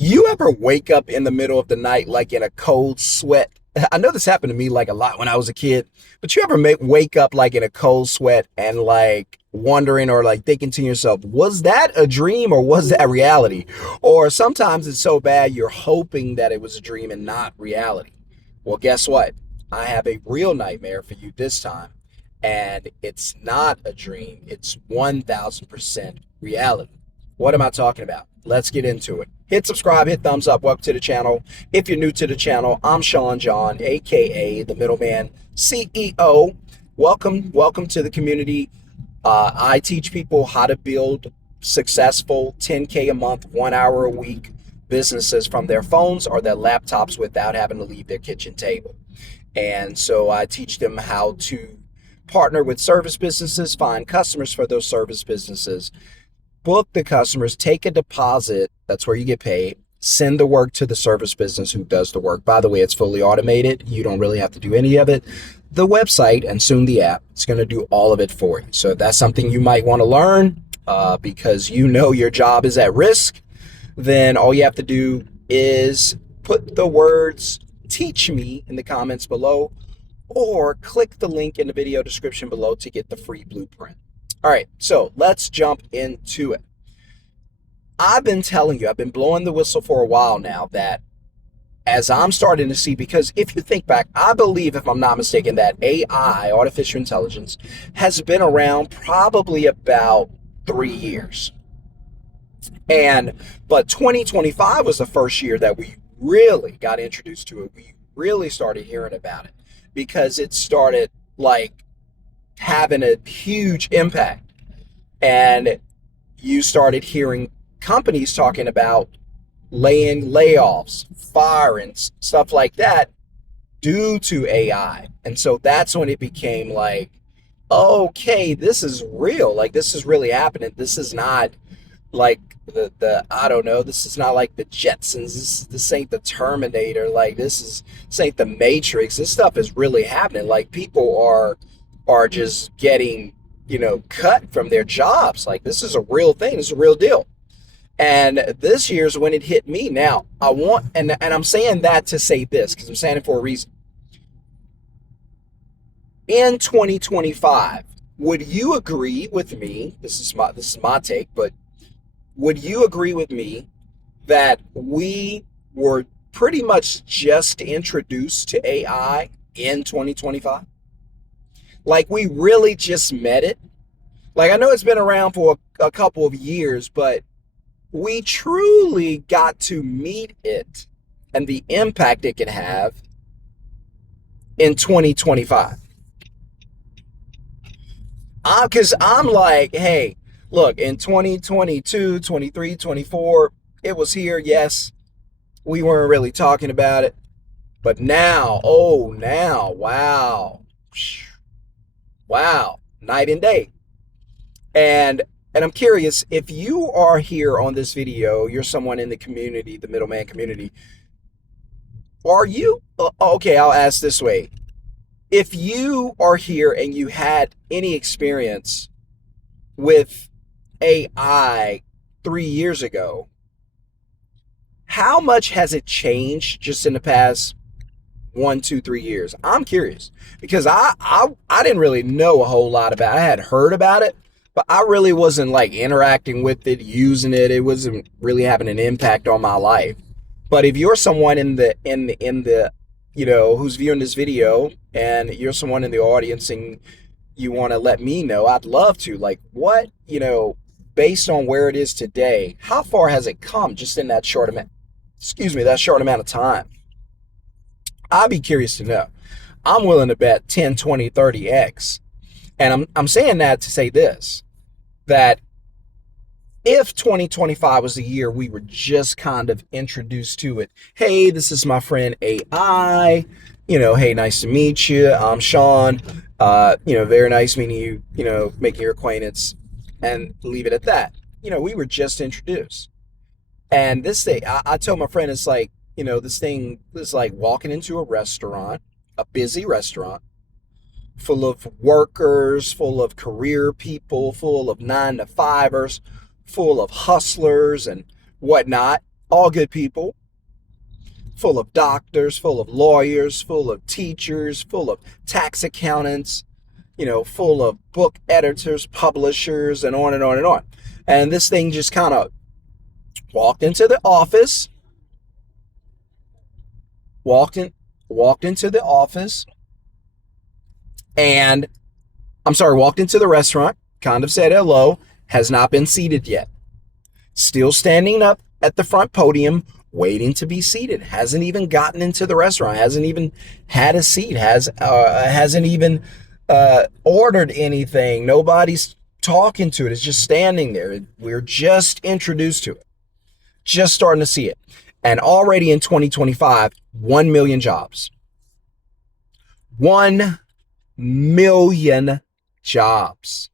You ever wake up in the middle of the night like in a cold sweat? I know this happened to me like a lot when I was a kid, but you ever wake up like in a cold sweat and like wondering or like thinking to yourself, was that a dream or was that reality? Or sometimes it's so bad you're hoping that it was a dream and not reality. Well, guess what? I have a real nightmare for you this time, and it's not a dream, it's 1000% reality. What am I talking about? Let's get into it. Hit subscribe, hit thumbs up, welcome to the channel. If you're new to the channel, I'm Sean John, aka the Middleman CEO. Welcome to the community. I teach people how to build successful 10K a month, 1 hour a week businesses from their phones or their laptops without having to leave their kitchen table. And so I teach them how to partner with service businesses, find customers for those service businesses, book the customers, take a deposit, that's where you get paid, send the work to the service business who does the work. By the way, it's fully automated. You don't really have to do any of it. The website and soon the app, it's going to do all of it for you. So if that's something you might want to learn because you know your job is at risk, then all you have to do is put the words teach me in the comments below or click the link in the video description below to get the free blueprint. All right, so let's jump into it. I've been telling you, I've been blowing the whistle for a while now that as I'm starting to see, because if you think back, I believe, if I'm not mistaken, that AI, artificial intelligence, has been around probably about 3 years. But 2025 was the first year that we really got introduced to it. We really started hearing about it because it started like having a huge impact. And you started hearing companies talking about layoffs, firing, stuff like that due to AI. And so that's when it became like, okay, this is real. Like, this is really happening. This is not like the I don't know, this is not like the Jetsons. This ain't the Terminator. Like, this ain't the Matrix. This stuff is really happening. Like, people are just getting, cut from their jobs. Like, this is a real thing. This is a real deal. And this year's when it hit me. Now, and I'm saying that to say this, because I'm saying it for a reason. In 2025, would you agree with me? This is my take, but would you agree with me that we were pretty much just introduced to AI in 2025? Like, we really just met it. Like, I know it's been around for a couple of years, but we truly got to meet it and the impact it can have in 2025. Because I'm like, hey, look, in 2022, 23, 24, it was here. Yes, we weren't really talking about it. But now, wow. Wow, night and day. And I'm curious, if you are here on this video, you're someone in the community, the middleman community, are you, okay, I'll ask this way. If you are here and you had any experience with AI 3 years ago, how much has it changed just in the past 1, 2, 3 years? I'm curious because I didn't really know a whole lot about it. I had heard about it, but I really wasn't like interacting with it, using it. It wasn't really having an impact on my life. But if you're someone in the who's viewing this video and you're someone in the audience and you want to let me know, I'd love to, like, what, based on where it is today, how far has it come just in that short amount of time? I'd be curious to know. I'm willing to bet 10, 20, 30x. And I'm saying that to say this, that if 2025 was the year we were just kind of introduced to it, hey, this is my friend AI, hey, nice to meet you. I'm Sean, very nice meeting you, making your acquaintance, and leave it at that. We were just introduced. And this thing, I told my friend, it's like, this thing is like walking into a restaurant, a busy restaurant, full of workers, full of career people, full of 9-to-5ers, full of hustlers and whatnot. all good people, full of doctors, full of lawyers, full of teachers, full of tax accountants, full of book editors, publishers, and on and on and on. And this thing just kind of walked into the office, walked in, walked into the office, and walked into the restaurant, kind of said hello, has not been seated yet. Still standing up at the front podium, waiting to be seated. Hasn't even gotten into the restaurant. Hasn't even had a seat. Hasn't even ordered anything. Nobody's talking to it. It's just standing there. We're just introduced to it. Just starting to see it. And already in 2025, 1 million jobs. 1 million jobs.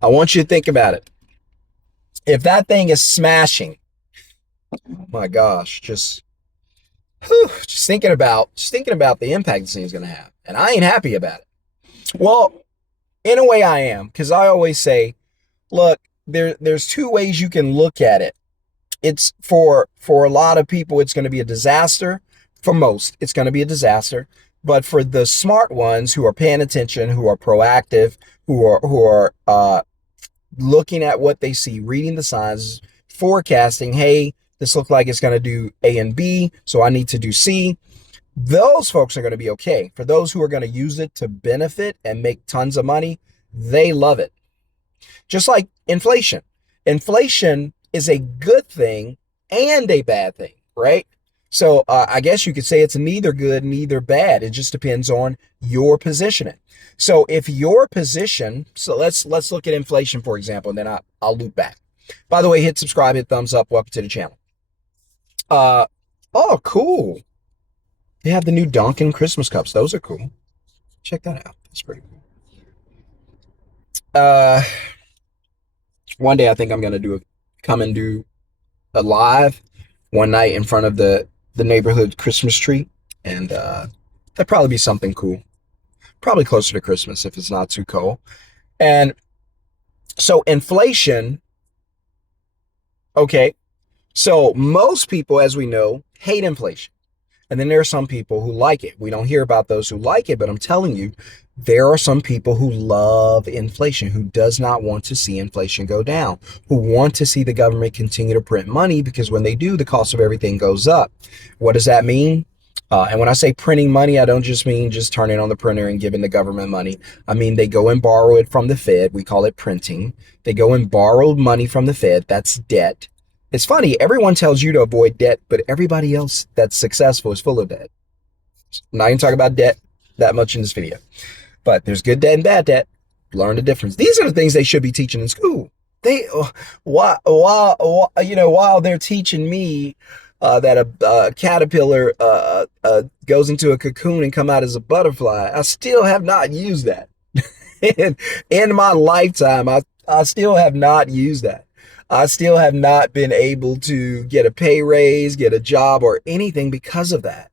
I want you to think about it. If that thing is smashing, oh my gosh, just thinking about the impact this thing is going to have. And I ain't happy about it. Well, in a way I am, because I always say, look, there's two ways you can look at it. It's for a lot of people, it's going to be a disaster. For most, it's going to be a disaster. But for the smart ones who are paying attention, who are proactive, who are looking at what they see, reading the signs, forecasting, hey, this looks like it's going to do A and B, so I need to do C. Those folks are going to be okay. For those who are going to use it to benefit and make tons of money, they love it. Just like inflation. Inflation is a good thing and a bad thing, right? So I guess you could say it's neither good, neither bad. It just depends on your positioning. So if your position, so let's look at inflation, for example, and then I'll loop back. By the way, hit subscribe, hit thumbs up. Welcome to the channel. Oh, cool. They have the new Dunkin' Christmas cups. Those are cool. Check that out. That's pretty cool. One day I think I'm gonna come and do a live one night in front of the neighborhood Christmas tree, and that'd probably be something cool. Probably closer to Christmas if it's not too cold. And so inflation, okay. So most people, as we know, hate inflation. And then there are some people who like it. We don't hear about those who like it, but I'm telling you, there are some people who love inflation, who does not want to see inflation go down, who want to see the government continue to print money, because when they do, the cost of everything goes up. What does that mean? And when I say printing money, I don't just mean just turning on the printer and giving the government money. I mean, they go and borrow it from the Fed. We call it printing. They go and borrow money from the Fed. That's debt. It's funny, everyone tells you to avoid debt, but everybody else that's successful is full of debt. I'm not even talking about debt that much in this video, but there's good debt and bad debt. Learn the difference. These are the things they should be teaching in school. While they're teaching me that a caterpillar goes into a cocoon and come out as a butterfly, I still have not used that. in my lifetime, I still have not used that. I still have not been able to get a pay raise, get a job, or anything because of that.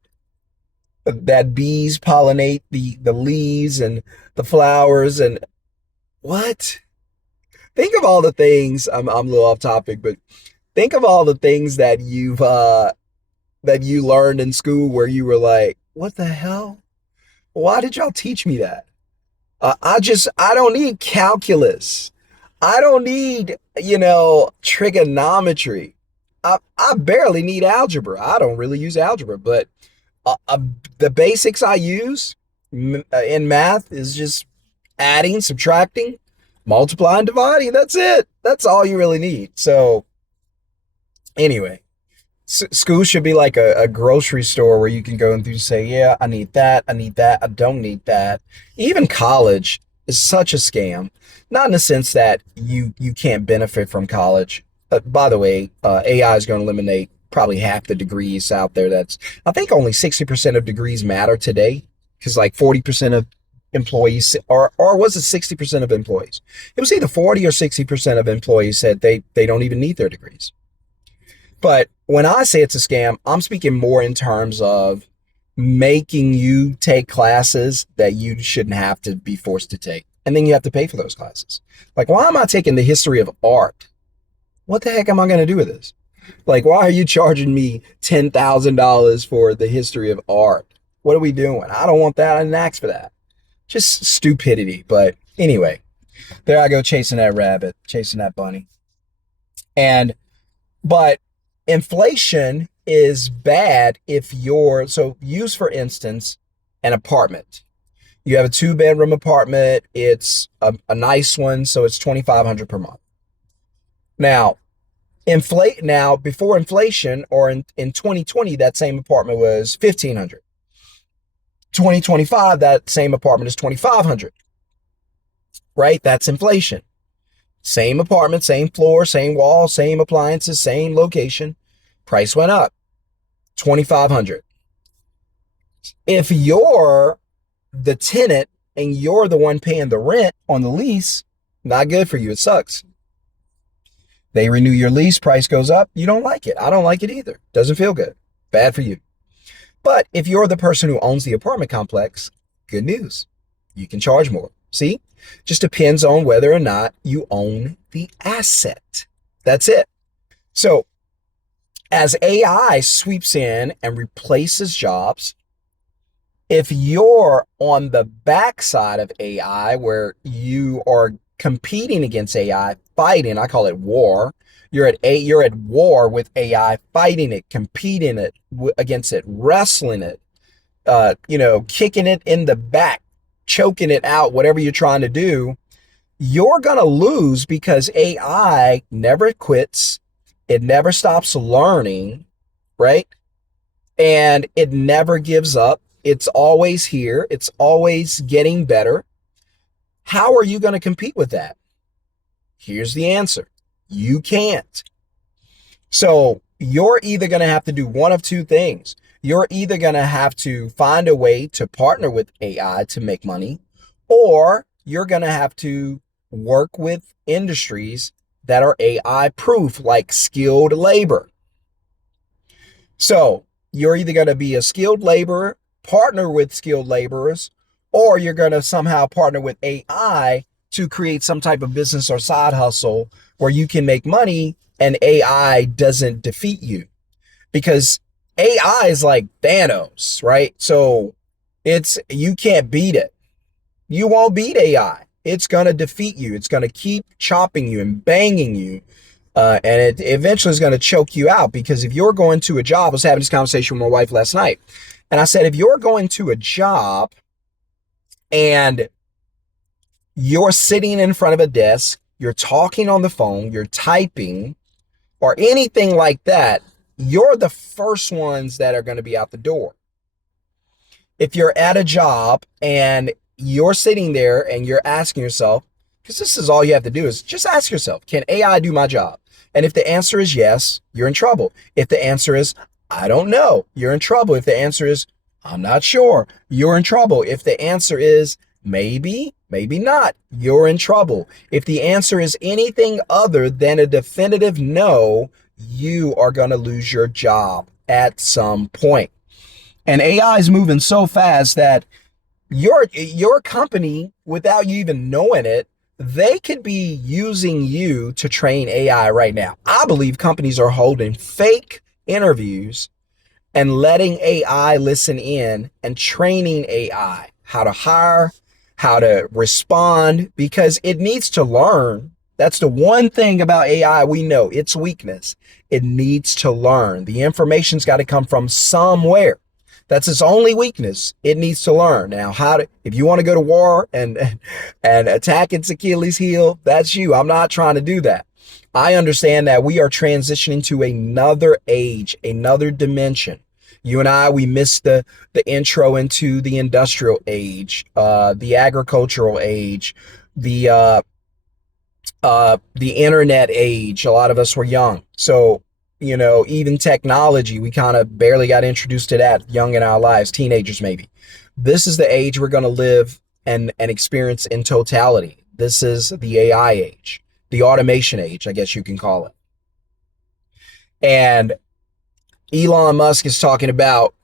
That bees pollinate the leaves and the flowers and what? Think of all the things, I'm a little off topic, but think of all the things that that you learned in school where you were like, what the hell? Why did y'all teach me that? I don't need calculus. I don't need, trigonometry. I barely need algebra. I don't really use algebra, but the basics I use in math is just adding, subtracting, multiplying, dividing. That's it. That's all you really need. So anyway, school should be like a grocery store where you can go and say, yeah, I need that. I need that. I don't need that. Even college is such a scam. Not in the sense that you can't benefit from college. By the way, AI is going to eliminate probably half the degrees out there. I think only 60% of degrees matter today, because like 40% of employees, or was it 60% of employees? It was either 40 or 60% of employees said they don't even need their degrees. But when I say it's a scam, I'm speaking more in terms of making you take classes that you shouldn't have to be forced to take. And then you have to pay for those classes. Like, why am I taking the history of art? what the heck am I going to do with this? Like, why are you charging me $10,000 for the history of art? What are we doing? I don't want that. I didn't ask for that. Just stupidity. But anyway, there I go chasing that rabbit, chasing that bunny. And, but inflation is bad if you're, so use for instance, an apartment. You have a 2 bedroom apartment. It's a nice one. So it's 2,500 per month. Now, before inflation or in 2020, that same apartment was 1,500. 2025, that same apartment is 2,500, right? That's inflation. Same apartment, same floor, same wall, same appliances, same location. Price went up, 2,500. If you're the tenant and you're the one paying the rent on the lease, not good for you. It sucks. They renew your lease, price goes up. You don't like it. I don't like it either. Doesn't feel good. Bad for you. But if you're the person who owns the apartment complex, good news. You can charge more. See? Just depends on whether or not you own the asset. That's it. So as AI sweeps in and replaces jobs, if you're on the backside of AI where you are competing against AI, fighting, I call it war. You're at war with AI, fighting it, competing it against it, wrestling it, kicking it in the back, choking it out, whatever you're trying to do. You're gonna lose because AI never quits. It never stops learning, right? And it never gives up. It's always here. It's always getting better. How are you going to compete with that? Here's the answer. You can't. So you're either going to have to do one of two things. You're either going to have to find a way to partner with AI to make money, or you're going to have to work with industries that are AI proof, like skilled labor. So you're either going to be a skilled laborer, partner with skilled laborers, or you're going to somehow partner with AI to create some type of business or side hustle where you can make money and AI doesn't defeat you. Because AI is like Thanos, right? So you can't beat it. You won't beat AI. It's going to defeat you. It's going to keep chopping you and banging you. And it eventually is going to choke you out, because if you're going to a job, I was having this conversation with my wife last night, and I said, if you're going to a job and you're sitting in front of a desk, you're talking on the phone, you're typing, or anything like that, you're the first ones that are going to be out the door. If you're at a job and you're sitting there and you're asking yourself, because this is all you have to do is just ask yourself, can AI do my job? And if the answer is yes, you're in trouble. If the answer is, I don't know, you're in trouble. If the answer is, I'm not sure, you're in trouble. If the answer is maybe, maybe not, you're in trouble. If the answer is anything other than a definitive no, you are going to lose your job at some point. And AI is moving so fast that your company, without you even knowing it, they could be using you to train AI right now. I believe companies are holding fake interviews and letting AI listen in and training AI how to hire, how to respond, because it needs to learn. That's the one thing about AI we know, its weakness. It needs to learn. The information's got to come from somewhere. That's its only weakness. It needs to learn. Now, if you want to go to war and attack its Achilles heel, that's you. I'm not trying to do that. I understand that we are transitioning to another age, another dimension. You and I, we missed the intro into the industrial age, the agricultural age, the internet age. A lot of us were young. So, even technology, we kind of barely got introduced to that young in our lives, teenagers maybe. This is the age we're going to live and experience in totality. This is the AI age, the automation age, I guess you can call it. And Elon Musk is talking about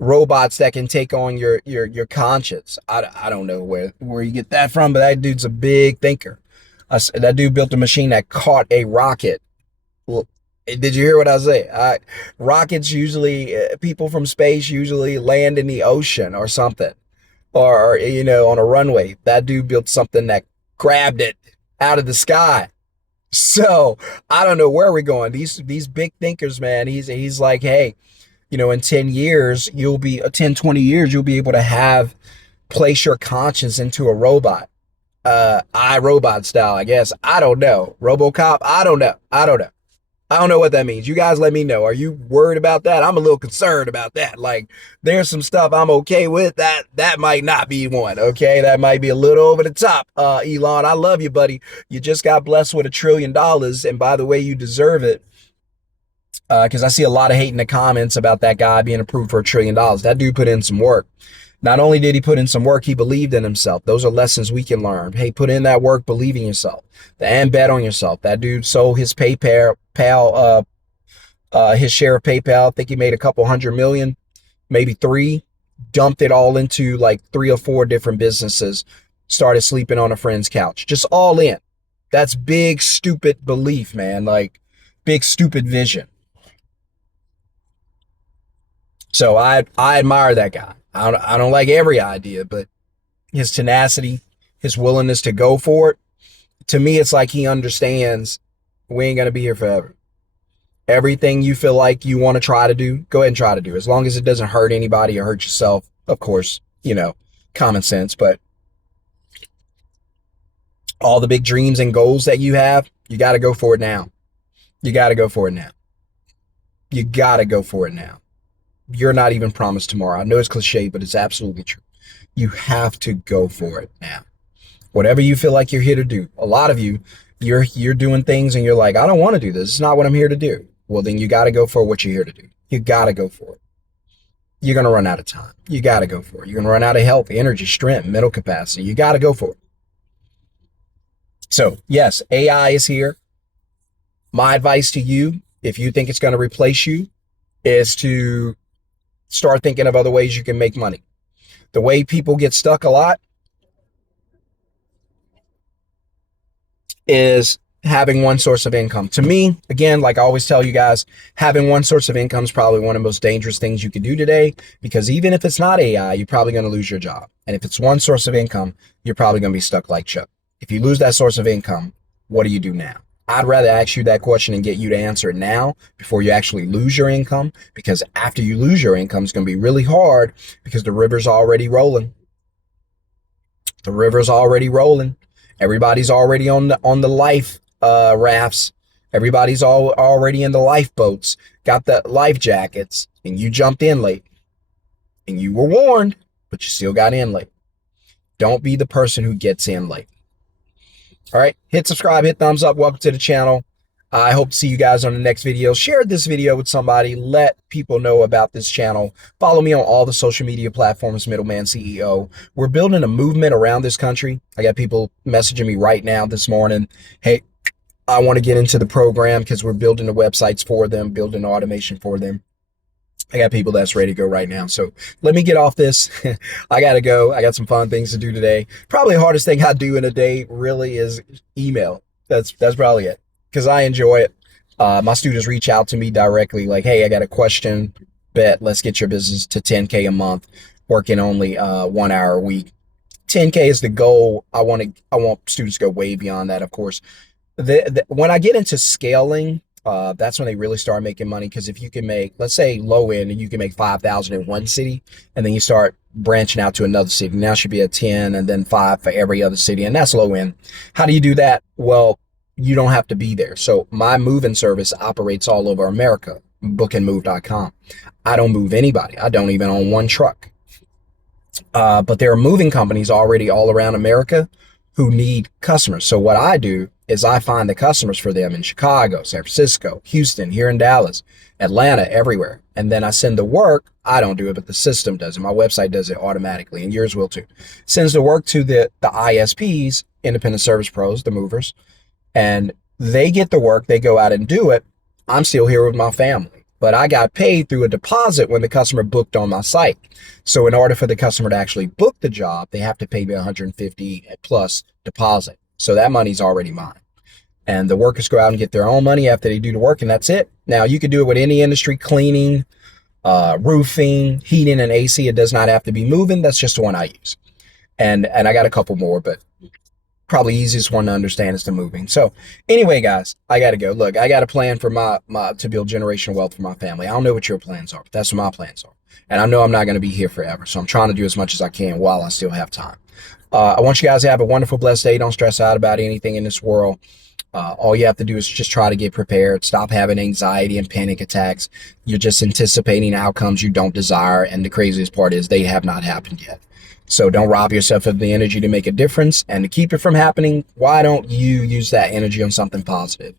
robots that can take on your conscience. I don't know where you get that from, but that dude's a big thinker. That dude built a machine that caught a rocket Well, did you hear what I say? Rockets usually, people from space usually land in the ocean or something, or on a runway. That dude built something that grabbed it out of the sky. So I don't know where we're going. These big thinkers, man. He's like, hey, in 10 years, 10, 20 years, you'll be able to have place your conscience into a robot. iRobot style, I guess. I don't know. RoboCop, I don't know. I don't know what that means. You guys let me know. Are you worried about that? I'm a little concerned about that. Like, there's some stuff I'm okay with. That might not be one. Okay, that might be a little over the top. Elon, I love you, buddy. You just got blessed with $1 trillion, and by the way, you deserve it. Because I see a lot of hate in the comments about that guy being approved for $1 trillion. That dude put in some work. Not only did he put in some work, he believed in himself. Those are lessons we can learn. Hey, put in that work, believe in yourself, and bet on yourself. That dude sold his his share of PayPal. I think he made a couple 100 million, maybe three. Dumped it all into like 3 or 4 different businesses. Started sleeping on a friend's couch. Just all in. That's big, stupid belief, man. Like big, stupid vision. So I admire that guy. I don't like every idea, but his tenacity, his willingness to go for it. To me, it's like he understands we ain't gonna be here forever. Everything you feel like you want to try to do, go ahead and try to do. As long as it doesn't hurt anybody or hurt yourself, of course, common sense. But all the big dreams and goals that you have, you got to go for it now. You got to go for it now. You got to go for it now. You're not even promised tomorrow. I know it's cliche, but it's absolutely true. You have to go for it now. Whatever you feel like you're here to do. A lot of you, you're doing things and you're like, I don't want to do this. It's not what I'm here to do. Well, then you got to go for what you're here to do. You got to go for it. You're going to run out of time. You got to go for it. You're going to run out of health, energy, strength, mental capacity. You got to go for it. So yes, AI is here. My advice to you, if you think it's going to replace you, is to start thinking of other ways you can make money. The way people get stuck a lot is having one source of income. To me, again, like I always tell you guys, having one source of income is probably one of the most dangerous things you could do today, because even if it's not AI, you're probably going to lose your job. And if it's one source of income, you're probably going to be stuck like Chuck. If you lose that source of income, what do you do now? I'd rather ask you that question and get you to answer it now before you actually lose your income, because after you lose your income, it's going to be really hard because the river's already rolling. The river's already rolling. Everybody's already on the life rafts. Everybody's already in the lifeboats, got the life jackets, and you jumped in late. And you were warned, but you still got in late. Don't be the person who gets in late. All right, hit subscribe, hit thumbs up. Welcome to the channel. I hope to see you guys on the next video. Share this video with somebody. Let people know about this channel. Follow me on all the social media platforms, Middleman CEO. We're building a movement around this country. I got people messaging me right now this morning. Hey, I want to get into the program because we're building the websites for them, building automation for them. I got people that's ready to go right now. So let me get off this. I got to go. I got some fun things to do today. Probably the hardest thing I do in a day really is email. That's probably it, because I enjoy it. My students reach out to me directly like, hey, I got a question. Bet, let's get your business to 10K a month, working only 1 hour a week. 10K is the goal. I want students to go way beyond that, of course. When I get into scaling, that's when they really start making money. Because if you can make, let's say low end, and you can make 5,000 in one city, and then you start branching out to another city, now should be at 10 and then 5 for every other city, and that's low end. How do you do that? Well, you don't have to be there. So my moving service operates all over America, bookandmove.com. I don't move anybody. I don't even own one truck. But there are moving companies already all around America who need customers. So what I do is I find the customers for them in Chicago, San Francisco, Houston, here in Dallas, Atlanta, everywhere. And then I send the work. I don't do it, but the system does it. My website does it automatically, and yours will too. Sends the work to the ISPs, independent service pros, the movers, and they get the work. They go out and do it. I'm still here with my family, but I got paid through a deposit when the customer booked on my site. So in order for the customer to actually book the job, they have to pay me 150 plus deposit. So that money's already mine. and the workers go out and get their own money after they do the work, and that's it. Now, you could do it with any industry: cleaning, roofing, heating, and AC. It does not have to be moving. That's just the one I use. And I got a couple more, but probably easiest one to understand is the moving. So anyway, guys, I got to go. Look, I got a plan for my to build generational wealth for my family. I don't know what your plans are, but that's what my plans are. And I know I'm not going to be here forever. So I'm trying to do as much as I can while I still have time. I want you guys to have a wonderful, blessed day. Don't stress out about anything in this world. All you have to do is just try to get prepared. Stop having anxiety and panic attacks. You're just anticipating outcomes you don't desire. And the craziest part is they have not happened yet. So don't rob yourself of the energy to make a difference. And to keep it from happening, why don't you use that energy on something positive?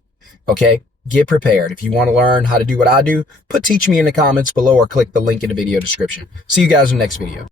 Okay? Get prepared. If you want to learn how to do what I do, put teach me in the comments below or click the link in the video description. See you guys in the next video.